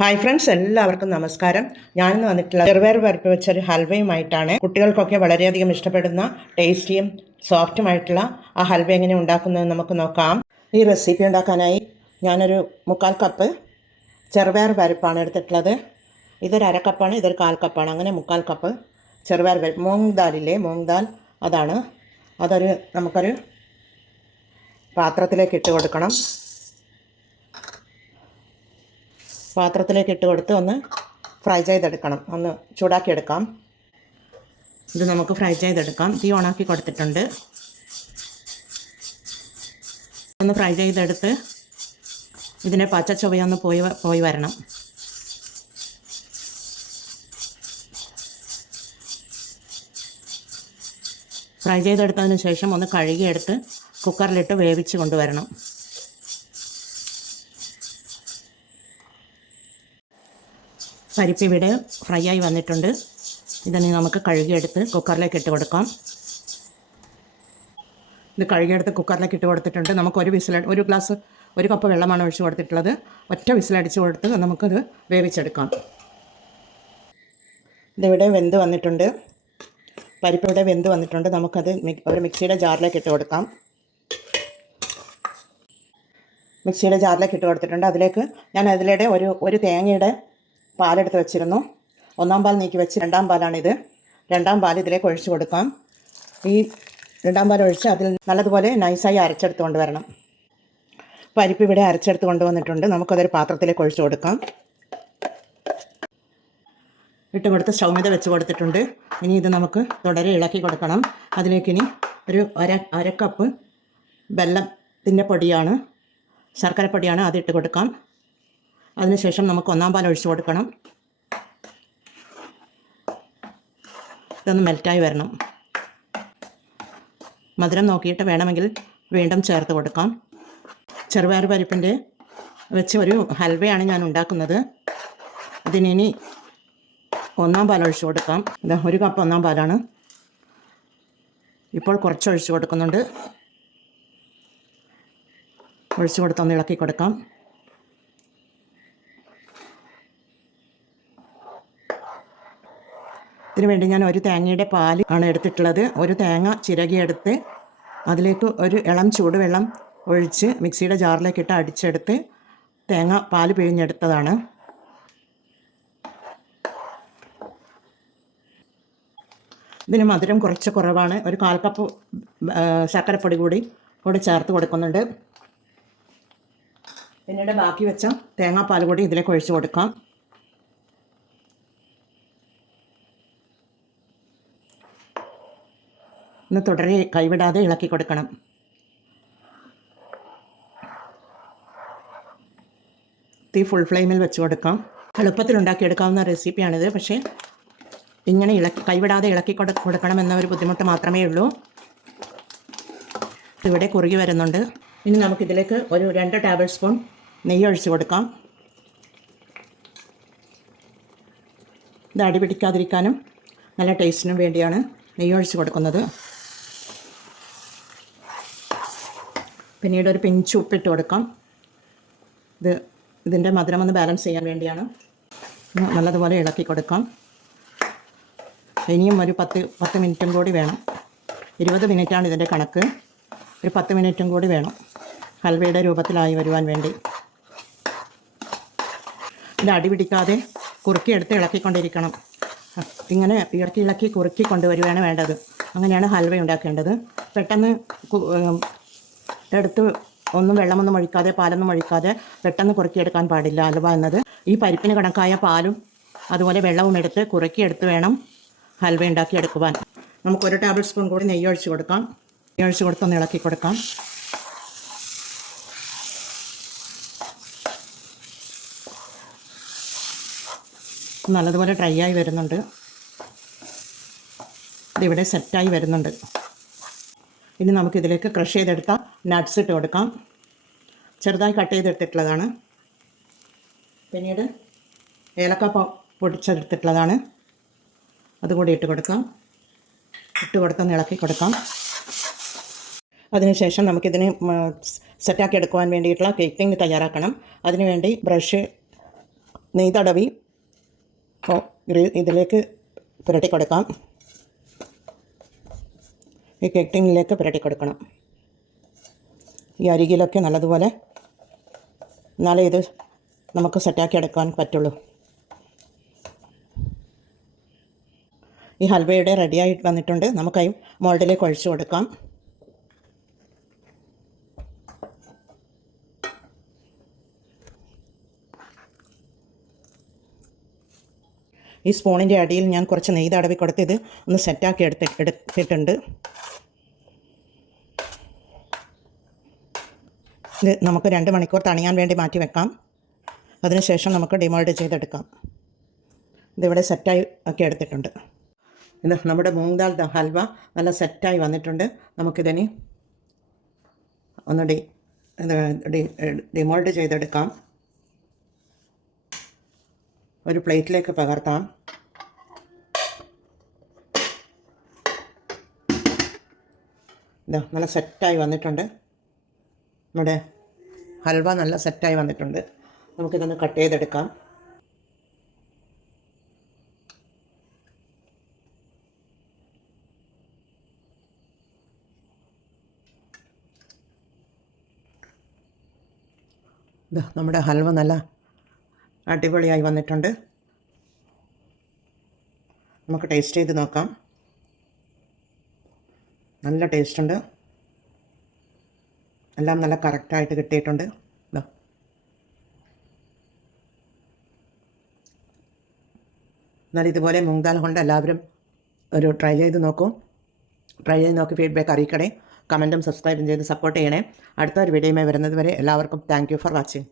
Hi friends, എല്ലാവർക്കും നമസ്കാരം. ഞാനിന്ന് വന്നിട്ടുള്ള ചെറുപയർ പരിപ്പ് വെച്ചൊരു ഹൽവയുമായിട്ടാണ്. കുട്ടികൾക്കൊക്കെ വളരെയധികം ഇഷ്ടപ്പെടുന്ന ടേസ്റ്റിയും സോഫ്റ്റുമായിട്ടുള്ള ആ ഹൽവ എങ്ങനെ ഉണ്ടാക്കുന്നതെന്ന് നമുക്ക് നോക്കാം. ഈ റെസിപ്പി ഉണ്ടാക്കാനായി ഞാനൊരു 3/4 കപ്പ് ചെറുപയർ പരിപ്പാണ് എടുത്തിട്ടുള്ളത്. ഇതൊരു അരക്കപ്പാണ്, ഇതൊരു 1/4 കപ്പാണ്. അങ്ങനെ 3/4 കപ്പ് ചെറുപയർ പരിപ്പ്, മൂങ് ദാൽ അതാണ്. നമുക്കൊരു പാത്രത്തിലേക്ക് ഇട്ട് കൊടുക്കണം. പാത്രത്തിലേക്ക് ഇട്ട് കൊടുത്ത് ഒന്ന് ഫ്രൈ ചെയ്തെടുക്കണം, ഒന്ന് ചൂടാക്കിയെടുക്കാം. ഇത് നമുക്ക് ഫ്രൈ ചെയ്തെടുക്കാം. തീ ഓണാക്കി കൊടുത്തിട്ടുണ്ട്. ഒന്ന് ഫ്രൈ ചെയ്തെടുത്ത് ഇതിനെ പച്ച ചുവയൊന്ന് പോയി വരണം. ഫ്രൈ ചെയ്തെടുത്തതിന് ശേഷം ഒന്ന് കഴുകിയെടുത്ത് കുക്കറിലിട്ട് വേവിച്ച് കൊണ്ടുവരണം. പരിപ്പ് ഇവിടെ ഫ്രൈ ആയി വന്നിട്ടുണ്ട്. ഇതിനെ നമുക്ക് കഴുകിയെടുത്ത് കുക്കറിലേക്ക് ഇട്ട് കൊടുക്കാം. ഇത് കഴുകിയെടുത്ത് കുക്കറിലേക്ക് ഇട്ട് കൊടുത്തിട്ടുണ്ട്. നമുക്ക് ഒരു കപ്പ് വെള്ളമാണ് ഒഴിച്ച് കൊടുത്തിട്ടുള്ളത്. ഒറ്റ വിസിലടിച്ച് കൊടുത്ത് നമുക്കത് വേവിച്ചെടുക്കാം. ഇതിവിടെ വെന്ത് വന്നിട്ടുണ്ട്. പരിപ്പ് ഇവിടെ വെന്ത് വന്നിട്ടുണ്ട്. നമുക്കത് ഒരു മിക്സിയുടെ ജാറിലേക്ക് ഇട്ട് കൊടുക്കാം. മിക്സിയുടെ ജാറിലേക്ക് ഇട്ട് കൊടുത്തിട്ടുണ്ട്. അതിലൂടെ ഒരു തേങ്ങയുടെ പാലെടുത്ത് വെച്ചിരുന്നു. 1-ാം പാൽ നീക്കി വെച്ച് 2-ാം പാലാണിത്. 2-ാം പാൽ ഇതിലേക്ക് ഒഴിച്ച് കൊടുക്കാം. ഈ 2-ാം പാൽ ഒഴിച്ച് അതിൽ നല്ലതുപോലെ നൈസായി അരച്ചെടുത്ത് കൊണ്ടുവരണം. പരിപ്പ് ഇവിടെ അരച്ചെടുത്ത് കൊണ്ടുവന്നിട്ടുണ്ട്. നമുക്കതൊരു പാത്രത്തിലേക്ക് ഒഴിച്ച് കൊടുക്കാം. ഇട്ട് കൊടുത്ത് സ്റ്റൗ మీద വെച്ച് കൊടുത്തിട്ടുണ്ട്. ഇനി ഇത് നമുക്ക് തുടരെ ഇളക്കി കൊടുക്കണം. അതിലേക്ക് ഇനി ഒരു അര കപ്പ് വെല്ലത്തിൻ്റെ പൊടിയാണ്, ശർക്കരപ്പൊടിയാണ്, അതിട്ട് കൊടുക്കാം. അതിനുശേഷം നമുക്ക് 1-ാം പാൽ ഒഴിച്ച് കൊടുക്കണം. ഇതൊന്ന് മെൽറ്റായി വരണം. മധുരം നോക്കിയിട്ട് വേണമെങ്കിൽ വീണ്ടും ചേർത്ത് കൊടുക്കാം. ചെറുപയർ പരിപ്പിൻ്റെ വെച്ച് ഒരു ഹൽവയാണ് ഞാൻ ഉണ്ടാക്കുന്നത്. ഇതിനി 1-ാം പാൽ ഒഴിച്ച് കൊടുക്കാം. ഇത് 1 കപ്പ് 1-ാം പാലാണ്. ഇപ്പോൾ കുറച്ച് ഒഴിച്ച് കൊടുക്കുന്നുണ്ട്. ഒഴിച്ച് കൊടുത്തൊന്ന് ഇളക്കി കൊടുക്കാം. ഇതിനു വേണ്ടി ഞാൻ ഒരു തേങ്ങയുടെ പാൽ ആണ് എടുത്തിട്ടുള്ളത്. ഒരു തേങ്ങ ചിരകിയെടുത്ത് അതിലേക്ക് ഒരു ഇളം ചൂടുവെള്ളം ഒഴിച്ച് മിക്സിയുടെ ജാറിലേക്ക് ഇട്ട് അടിച്ചെടുത്ത് തേങ്ങ പാൽ പിഴിഞ്ഞെടുത്തതാണ്. ഇതിന് മധുരം കുറച്ച് കുറവാണ്. ഒരു 1/4 കപ്പ് ശർക്കരപ്പൊടി കൂടി ചേർത്ത് കൊടുക്കുന്നുണ്ട്. പിന്നീട് ബാക്കി വെച്ച തേങ്ങാപ്പാൽ കൂടി ഇതിലേക്ക് ഒഴിച്ച് കൊടുക്കാം. ഒന്ന് തുടരെ കൈവിടാതെ ഇളക്കി കൊടുക്കണം. തീ ഫുൾ ഫ്ലെയിമിൽ വെച്ച് കൊടുക്കാം. എളുപ്പത്തിൽ ഉണ്ടാക്കിയെടുക്കാവുന്ന റെസിപ്പിയാണിത്. പക്ഷേ ഇങ്ങനെ കൈവിടാതെ ഇളക്കി കൊടുക്കണമെന്ന ഒരു ബുദ്ധിമുട്ട് മാത്രമേ ഉള്ളൂ. ഇവിടെ കുറുകി വരുന്നുണ്ട്. ഇനി നമുക്കിതിലേക്ക് ഒരു 2 ടേബിൾ സ്പൂൺ നെയ്യ് ഒഴിച്ച് കൊടുക്കാം. ഇത് അടി പിടിക്കാതിരിക്കാനും നല്ല ടേസ്റ്റിനും വേണ്ടിയാണ് നെയ്യ് ഒഴിച്ച് കൊടുക്കുന്നത്. പിന്നീട് ഒരു പിഞ്ച് ഉപ്പിട്ട് കൊടുക്കാം. ഇതിൻ്റെ മധുരം ഒന്ന് ബാലൻസ് ചെയ്യാൻ വേണ്ടിയാണ്. നല്ലതുപോലെ ഇളക്കി കൊടുക്കാം. ഇനിയും ഒരു 10 മിനിറ്റും കൂടി വേണം. 20 മിനിറ്റാണ് ഇതിൻ്റെ കണക്ക്. ഒരു 10 മിനിറ്റും കൂടി വേണം ഹൽവയുടെ രൂപത്തിലായി വരുവാൻ വേണ്ടി. ഇത് അടി പിടിക്കാതെ കുറുക്കിയെടുത്ത് ഇളക്കിക്കൊണ്ടിരിക്കണം. ഇങ്ങനെ ഇളക്കി കുറുക്കി കൊണ്ടുവരികയാണ് വേണ്ടത്. അങ്ങനെയാണ് ഹൽവ ഉണ്ടാക്കേണ്ടത്. പെട്ടെന്ന് എടുത്ത് വെള്ളമൊന്നും ഒഴിക്കാതെ പാലൊന്നും ഒഴിക്കാതെ പെട്ടെന്ന് കുറുക്കിയെടുക്കാൻ പാടില്ല ഹൽവ എന്നത്. ഈ പരിപ്പിന് കണക്കായ പാലും അതുപോലെ വെള്ളവും എടുത്ത് കുറുക്കിയെടുത്ത് വേണം ഹൽവ ഉണ്ടാക്കിയെടുക്കുവാൻ. നമുക്ക് 1 ടേബിൾ സ്പൂൺ കൂടി നെയ്യ് ഒഴിച്ച് കൊടുക്കാം. നെയ്യ് ഒഴിച്ച് കൊടുത്തൊന്ന് ഇളക്കി കൊടുക്കാം. നല്ലതുപോലെ ഡ്രൈ ആയി വരുന്നുണ്ട്. ഇതിവിടെ സെറ്റായി വരുന്നുണ്ട്. ഇനി നമുക്കിതിലേക്ക് ക്രഷ് ചെയ്തെടുത്ത നട്ട്സ് ഇട്ട് കൊടുക്കാം. ചെറുതായി കട്ട് ചെയ്തെടുത്തിട്ടുള്ളതാണ്. പിന്നീട് ഏലക്ക പൊടിച്ചെടുത്തിട്ടുള്ളതാണ്. അതുകൂടി ഇട്ട് കൊടുക്കാം. ഇട്ട് കൊടുത്തൊന്ന് ഇളക്കി കൊടുക്കാം. അതിനുശേഷം നമുക്കിതിന് സെറ്റാക്കി എടുക്കുവാൻ വേണ്ടിയിട്ടുള്ള കേക്ക് ടിൻ തയ്യാറാക്കണം. അതിനുവേണ്ടി ബ്രഷ് നെയ്യ് തടവി ഇതിലേക്ക് പുരട്ടി കൊടുക്കാം. ഈ കേക്ക് ടിന്നിലേക്ക് പുരട്ടി കൊടുക്കണം. ഈ അരികിലൊക്കെ നല്ലതുപോലെ, എന്നാലേ ഇത് നമുക്ക് സെറ്റാക്കി എടുക്കാൻ പറ്റുള്ളൂ. ഈ ഹൽവയുടെ റെഡിയായി വന്നിട്ടുണ്ട്. നമുക്കായി മോൾഡിലേക്ക് ഒഴിച്ചു കൊടുക്കാം. ഈ സ്പൂണിൻ്റെ അടിയിൽ ഞാൻ കുറച്ച് നെയ്യ് തടവി കൊടുത്ത് ഇത് ഒന്ന് സെറ്റാക്കി എടുത്തിട്ടുണ്ട്. ഇത് നമുക്ക് 2 മണിക്കൂർ തണിയാൻ വേണ്ടി മാറ്റി വെക്കാം. അതിനുശേഷം നമുക്ക് ഡിമോൾഡ് ചെയ്തെടുക്കാം. ഇതിവിടെ സെറ്റായി ഒക്കെ എടുത്തിട്ടുണ്ട്. ഇത് നമ്മുടെ മൂങ് ദാൽ ഹൽവ നല്ല സെറ്റായി വന്നിട്ടുണ്ട്. നമുക്കിതിന് ഒന്ന് ഡിമോൾഡ് ചെയ്തെടുക്കാം. ഒരു പ്ലേറ്റിലേക്ക് പകർത്താം. ഇതാ നല്ല സെറ്റായി വന്നിട്ടുണ്ട്. നമ്മുടെ ഹൽവ നല്ല സെറ്റായി വന്നിട്ടുണ്ട്. നമുക്കിതൊന്ന് കട്ട് ചെയ്തെടുക്കാം. ഇതാ നമ്മുടെ ഹൽവ നല്ല അടിപൊളിയായി വന്നിട്ടുണ്ട്. നമുക്ക് ടേസ്റ്റ് ചെയ്ത് നോക്കാം. നല്ല ടേസ്റ്റുണ്ട്. എല്ലാം നല്ല കറക്റ്റായിട്ട് കിട്ടിയിട്ടുണ്ട്. ഇതാ എന്നാൽ ഇതുപോലെ മൂങ് ദാൽ കൊണ്ട് എല്ലാവരും ഒരു ട്രൈ ചെയ്ത് നോക്കൂ. ട്രൈ ചെയ്ത് നോക്കി ഫീഡ്ബാക്ക് അറിയിക്കണേ. കമൻറ്റും സബ്സ്ക്രൈബും ചെയ്ത് സപ്പോർട്ട് ചെയ്യണേ. അടുത്ത ഒരു വീഡിയോയുമായി വരുന്നത് വരെ എല്ലാവർക്കും താങ്ക് യു ഫോർ വാച്ചിങ്.